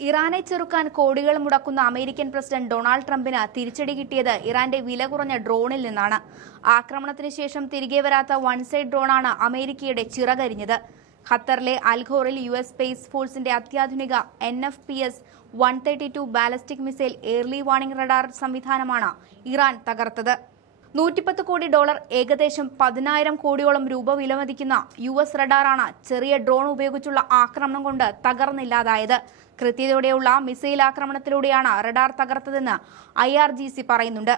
ഇറാനെ ചെറുക്കാൻ കോടികൾ മുടക്കുന്ന അമേരിക്കൻ പ്രസിഡന്റ് ഡൊണാൾഡ് ട്രംപിന് തിരിച്ചടി കിട്ടിയത് ഇറാന്റെ വില കുറഞ്ഞ ഡ്രോണിൽ നിന്നാണ്. ആക്രമണത്തിന് ശേഷം തിരികെ വരാത്ത വൺ സൈഡ് ഡ്രോണാണ് അമേരിക്കയുടെ ചിറകരിഞ്ഞത്. ഖത്തറിലെ അൽഖോറിൽ US സ്പേസ് ഫോഴ്സിന്റെ അത്യാധുനിക NFPS 132 ballistic missile early warning radar സംവിധാനമാണ് ഇറാൻ തകർത്തത്. $110 കോടി, ഏകദേശം 10,000 കോടിയോളം രൂപ വിലമതിക്കുന്ന US റഡാറാണ് ചെറിയ ഡ്രോൺ ഉപയോഗിച്ചുള്ള ആക്രമണം കൊണ്ട് തകർന്നില്ലാതായത്. കൃത്യതയോടെയുള്ള മിസൈൽ ആക്രമണത്തിലൂടെയാണ് റഡാർ തകർത്തതെന്ന് IRGC പറയുന്നുണ്ട്.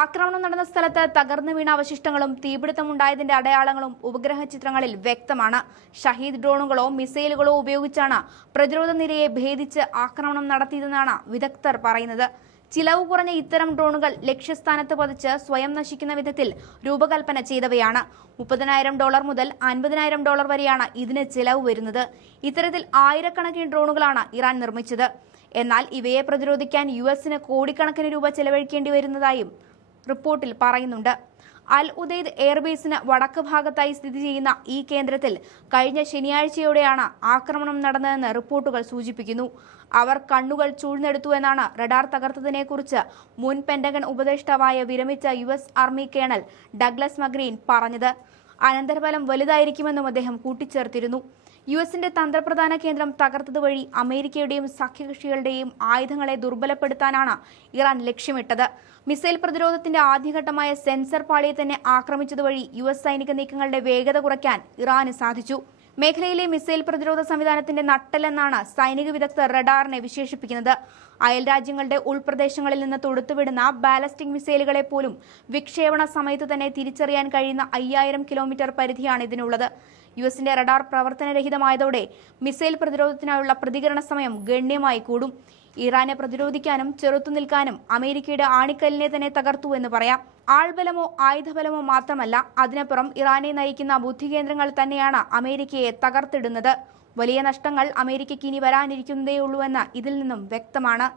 ആക്രമണം നടന്ന സ്ഥലത്ത് തകർന്നു വീണ അവശിഷ്ടങ്ങളും തീപിടുത്തമുണ്ടായതിന്റെ അടയാളങ്ങളും ഉപഗ്രഹ ചിത്രങ്ങളിൽ വ്യക്തമാണ്. ഷഹീദ് ഡ്രോണുകളോ മിസൈലുകളോ ഉപയോഗിച്ചാണ് പ്രതിരോധ നിരയെ ഭേദിച്ച് ആക്രമണം നടത്തിയതെന്നാണ് വിദഗ്ധർ പറയുന്നത്. ചിലവ് കുറഞ്ഞ ഇത്തരം ഡ്രോണുകൾ ലക്ഷ്യസ്ഥാനത്ത് പതിച്ച് സ്വയം നശിക്കുന്ന വിധത്തിൽ രൂപകൽപ്പന ചെയ്തവയാണ്. $30,000 മുതൽ $50,000 വരെയാണ് ഇതിന് ചിലവ് വരുന്നത്. ഇത്തരത്തിൽ ആയിരക്കണക്കിന് ഡ്രോണുകളാണ് ഇറാൻ നിർമ്മിച്ചത്. എന്നാൽ ഇവയെ പ്രതിരോധിക്കാൻ US കോടിക്കണക്കിന് രൂപ ചെലവഴിക്കേണ്ടി വരുന്നതായും റിപ്പോർട്ടിൽ പറയുന്നുണ്ട്. അൽ ഉദൈദ് എയർബേസിന് വടക്ക് ഭാഗത്തായി സ്ഥിതി ചെയ്യുന്ന ഈ കേന്ദ്രത്തിൽ കഴിഞ്ഞ ശനിയാഴ്ചയോടെയാണ് ആക്രമണം നടന്നതെന്ന് റിപ്പോർട്ടുകൾ സൂചിപ്പിക്കുന്നു. അവർ കണ്ണുകൾ ചൂഴ്ന്നെടുത്തു എന്നാണ് റഡാർ തകർത്തതിനെക്കുറിച്ച് മുൻ പെന്റഗൺ ഉപദേഷ്ടാവായ വിരമിച്ച US ആർമി കേണൽ ഡഗ്ലസ് മഗ്രീൻ പറഞ്ഞത്. അനന്തരഫലം വലുതായിരിക്കുമെന്നും അദ്ദേഹം കൂട്ടിച്ചേർത്തിരുന്നു. US തന്ത്രപ്രധാന കേന്ദ്രം തകർത്തതുവഴി അമേരിക്കയുടെയും സഖ്യകക്ഷികളുടെയും ആയുധങ്ങളെ ദുർബലപ്പെടുത്താനാണ് ഇറാൻ ലക്ഷ്യമിട്ടത്. മിസൈൽ പ്രതിരോധത്തിന്റെ ആദ്യഘട്ടമായ സെൻസർ പാളിയെ തന്നെ ആക്രമിച്ചതുവഴി US സൈനിക നീക്കങ്ങളുടെ വേഗത കുറയ്ക്കാൻ ഇറാന് സാധിച്ചു. മേഖലയിലെ മിസൈൽ പ്രതിരോധ സംവിധാനത്തിന്റെ നട്ടെല്ലെന്നാണ് സൈനിക വിദഗ്ധർ റഡാറിനെ വിശേഷിപ്പിക്കുന്നത്. അയൽ രാജ്യങ്ങളുടെ ഉൾപ്രദേശങ്ങളിൽ നിന്ന് തൊടുത്തുവിടുന്ന ബാലിസ്റ്റിക് മിസൈലുകളെ പോലും വിക്ഷേപണ സമയത്ത് തന്നെ തിരിച്ചറിയാൻ കഴിയുന്ന 5000 കിലോമീറ്റർ പരിധിയാണ് ഇതിനുള്ളത്. US റഡാർ പ്രവർത്തനരഹിതമായതോടെ മിസൈൽ പ്രതിരോധത്തിനായുള്ള പ്രതികരണ സമയം ഗണ്യമായി കൂടും. ഇറാനെ പ്രതിരോധിക്കാനും ചെറുത്തുനിൽക്കാനും അമേരിക്കയുടെ ആണിക്കല്ലിനെ തന്നെ തകർത്തു എന്ന് പറയാം. ആൾബലമോ ആയുധബലമോ മാത്രമല്ല, അതിനപ്പുറം ഇറാനെ നയിക്കുന്ന ബുദ്ധികേന്ദ്രങ്ങൾ തന്നെയാണ് അമേരിക്കയെ തകർത്തിടുന്നത്. വലിയ നഷ്ടങ്ങൾ അമേരിക്കയ്ക്ക് ഇനി വരാനിരിക്കുന്നതേയുള്ളൂവെന്ന് ഇതിൽ നിന്നും വ്യക്തമാണ്.